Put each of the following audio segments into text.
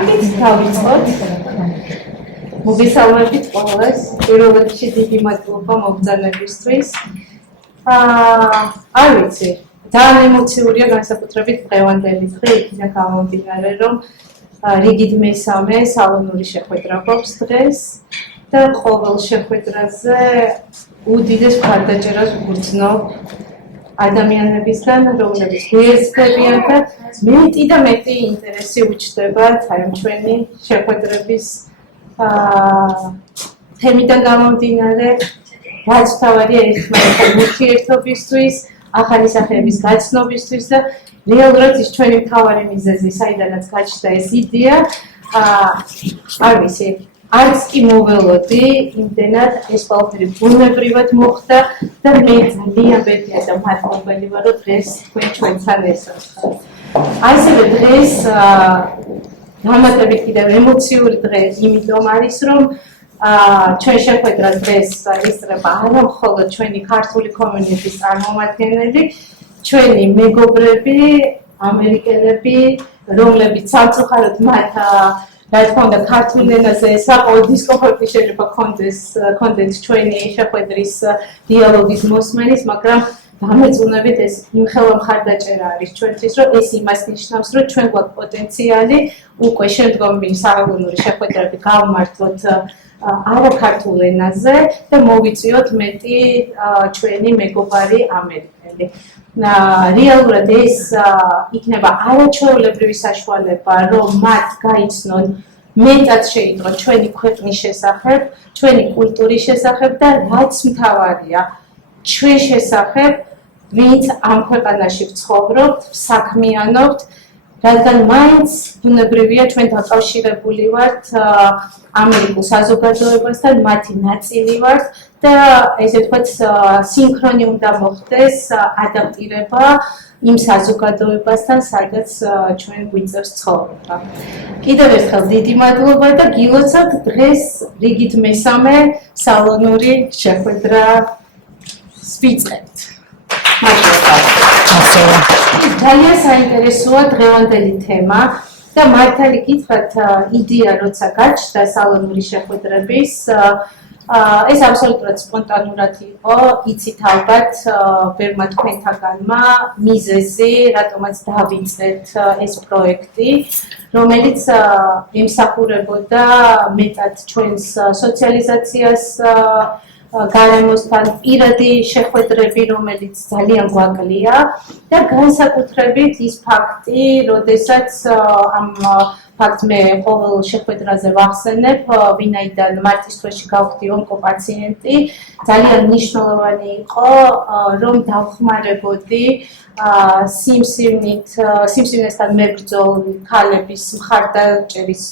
კარგით, დავიწყოთ. მოგესალმებით ყველას. პირველ რიგში დიდი მადლობა მოგზაურებისთვის. არ ვიცი, ძალიან ემოციურია განსაკუთრებით დღევანდელი დღე, იქიდან გამომდინარე, რომ რიგით მესამე სალონური შეხვედრა გვაქვს დღეს და ყოველ შეხვედრაზე უდიდეს მხარდაჭერას ვგრძნობ ადამიანებისგან, რომლებიც გვერდებიან და მეტი და მეტი ინტერესი უჩნდებათ აი ჩვენი შეხვედრების თემიდან გამომდინარე, რაც თავარია ერთმანეთთან ურთიერთობისთვის, ახალი სახეების გაცნობისთვის და რეალურად ის ჩვენი მთავარი მიზეზი, საიდანაც გაჩნდა ეს იდეა, არ ვიცი, არც კი მოველოდი, იმდენად ეს ყველაფერი ბუნებრივად მოხდა და მე ძალიან ბედნიერი და მადლობელი ვარ, რომ დღეს თქვენ ჩვენთან ესვით. ასევე დღეს დამატებით კიდევ ემოციური დღე, იმიტომ არის, რომ ჩვენ შეხვედრა დღეს ესწრება არა მხოლოდ ჩვენი ქართული კომიუნიტის წარმომადგენელი, ჩვენი მეგობრები, ამერიკელები, რომლებიც სამწუხაროდ მათ რა თქმა უნდა ქართულ ენაზე საყოველთაო დისკომფორტი შეიძლება კონდეთ ჩვენი შეხვედრის დიალოგის მოსმენის, მაგრამ დამეწუნებით ეს იმხელა მხარდაჭერა არის ჩვენთვის, რომ ეს იმას ნიშნავს, რომ ჩვენ გვაქვს პოტენციალი უკვე შემდგომი სალონური შეხვედრები გავმართლოთ არაქართულ ენაზე და მოვიწვიოთ მეტი ჩვენი მეგობარი ამერიკელი. რეალურად ეს იქნება არაჩვეულებრივი საშუალება, რომ მათ გაიცნონ მეტად შეიტყოთ ჩვენი ქვეყნის შესახებ, ჩვენი კულტურის შესახებ და რაც მთავარია, ჩვენ შესახებ, ვინც ამ ქვეყანაში ვცხოვრობთ, საქმიანობთ, რადგან მაინც ბუნებრივია ჩვენ დაკავშირებული ვართ ამერიკულ საზოგადოებასთან, მათი ნაწილი ვართ და ესე ვთქვათ, სინქრონი უნდა მოხდეს ადაპტირება იმ საზოგადოებასთან, სადაც ჩვენ გვიწევს ცხოვრება. კიდევ ერთხელ დიდი მადლობა და გილოცავთ დღეს რიგით მესამე სალონური შეხვედრა ვიწყებთ. ძალიან საინტერესოა დღევანდელი თემა და მართალი გითხრათ, იდეა როცა გაჩნდა სალონური შეხვედრების, ეს აბსოლუტურად სპონტანურად იყო, იცით ალბათ ბევრმა თქვენთაგანმა მიზეზი, რატომაც დავიწყეთ ეს პროექტი, რომელიც ემსახურებოდა მეტად ჩვენს სოციალიზაციას გარემოსთან პირადი შეხვედრები, რომელიც ძალიან გვაკლია და განსაკუთრებით ის ფაქტი, როდესაც ამ ფაქტს მე ყოველ შეხვედრაზე ვახსენებ, ვინაიდან მარტის თვეში გავხდი ონკოპაციენტი, ძალიან მნიშვნელოვანი იყო, რომ დავხმარებოდი სიმსივნესთან მებრძოლი ქალების მხარდაჭერის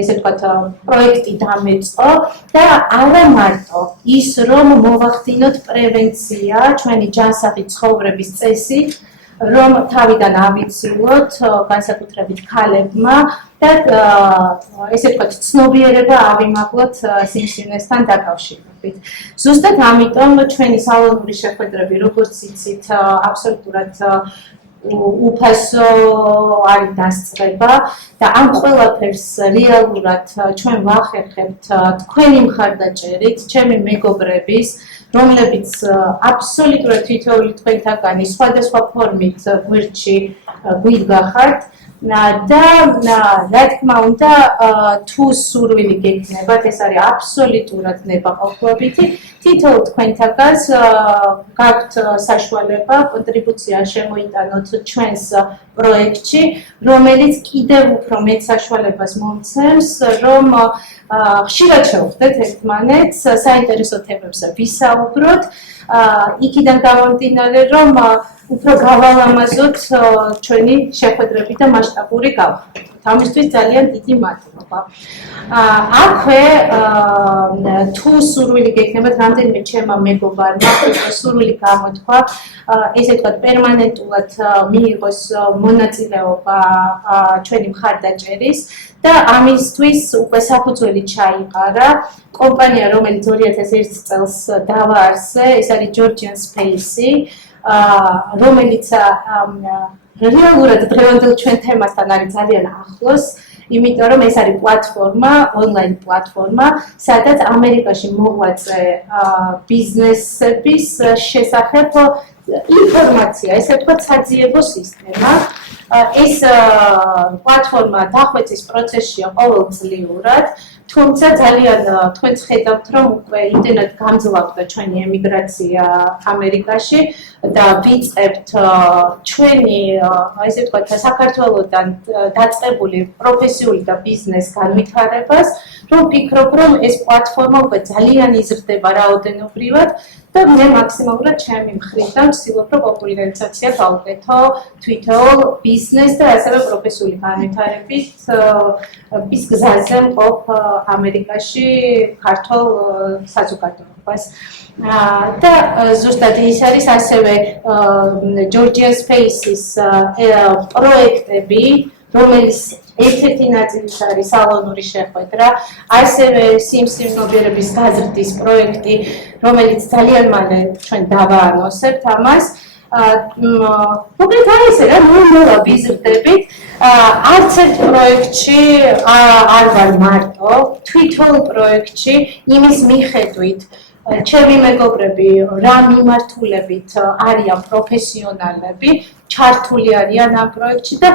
ესე ვთქვათ, პროექტი დამეწყო და არა მარტო ის, რომ მოვახდინოთ პრევენცია ჩვენი ჯანსაღი ცხოვრების წესით, რომ თავიდან ავიცილოთ განსაკუთრებით ქალებმა და ესე ვთქვათ, ცნობიერება ავიმაღლოთ სიმსივნესთან დაკავშირებით. ზუსტად ამიტომ ჩვენი სალონური შეხვედრები, როგორც იცით, აბსოლუტურად უფასო არის დასწრება და ამ ყველაფერს რეალურად ჩვენ ვახერხებთ თქვენი მხარდაჭერით, ჩემი მეგობრების, რომლებიც აბსოლუტურად თითოეული თქვენთაგანი სხვადასხვა ფორმით გვერდში გვიდგახართ და რა თქმა უნდა, თუ სურვილი გექნებათ, ეს არის აბსოლუტურად ნებაყოფლობითი, თითოეულ თქვენთაგანს გაქვთ საშუალება კონტრიბუცია შემოიტანოთ ჩვენს პროექტში, რომელიც კიდევ უფრო მეტ საშუალებას მომცემს, რომ ხშირად შევხვდეთ ერთმანეთს, საინტერესო თემებზე ვისაუბროთ, იქიდან გამომდინარე, რომ უფრო გავალამაზოთ ჩვენი შეხვედრები და მასშტაბური გავხდეთ. ამისთვის ძალიან დიდი მადლობა. აქვე თუ სურვილი გექნებათ, რამდენიმე ჩემმა მეგობარმა სურვილი გამოთქვა, ესე ვთქვათ, პერმანენტულად მიიღოს მონაწილეობა ჩვენი მხარდაჭერის და ამისთვის უკვე საფუძველი ჩაიყარა კომპანია, რომელიც 2001 წელს დავაარსე, ეს არის Georgian Space, რომელიც რეალურად დღევანდელ ჩვენ თემასთან არის ძალიან ახლოს. იმიტომ რომ ეს არის პლატფორმა, ონლაინ პლატფორმა, სადაც ამერიკაში მოღვაწე ბიზნესების შესახებ ინფორმაცია, ესე ვთქვათ, საძიებო სისტემა. ეს პლატფორმა დახვეწის პროცესშია ყოველწლიურად, თუმცა ძალიან თქვენც ხედავთ, რომ უკვე იმდენად გამძლავდა ჩვენი ემიგრაცია ამერიკაში და ვიწყებთ ჩვენი, ესე ვთქვათ, საქართველოსთან დაწყებული პროფესიული და ბიზნეს განვითარებას, რომ ვფიქრობ, რომ ეს პლატფორმა უკვე ძალიან იზრდება რაოდენობრივად და მე მაქსიმალურად ჩემი მხრიდან ვცდილობ, რომ პოპულარიზაცია გავუკეთო თვითონ ბიზნეს და ასევე პროფესიული განვითარებით ის გზაზე მყოფ ამერიკაში ქართულ საზოგადოებას. და ზუსტად ის არის ასევე Georgian Spaces პროექტები, რომელიც ერთ-ერთი ნაწილი არის სალონური შეხვედრა, ასევე სიმსივნობიერების გაზრდის პროექტი, რომელიც ძალიან მალე ჩვენ დავაანონსებთ ამას. მოკლედ არის ესე რა, ნუ ვიზრდებით. არც ერთ პროექტში არ ვარ მარტო, თვითონ პროექტში იმის მიხედვით ჩემი მეგობრები რა მიმართულებით არიან პროფესიონალები, ჩართული არიან ამ პროექტში და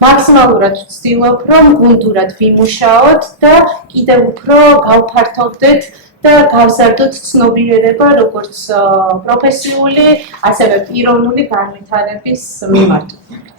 მაქსიმალურად ვცდილობ, რომ გუნდურად ვიმუშაოთ და კიდევ უფრო გავფართოვდეთ და გავზარდოთ ცნობიერება როგორც პროფესიული, ასევე პიროვნული განვითარების მიმართულებით.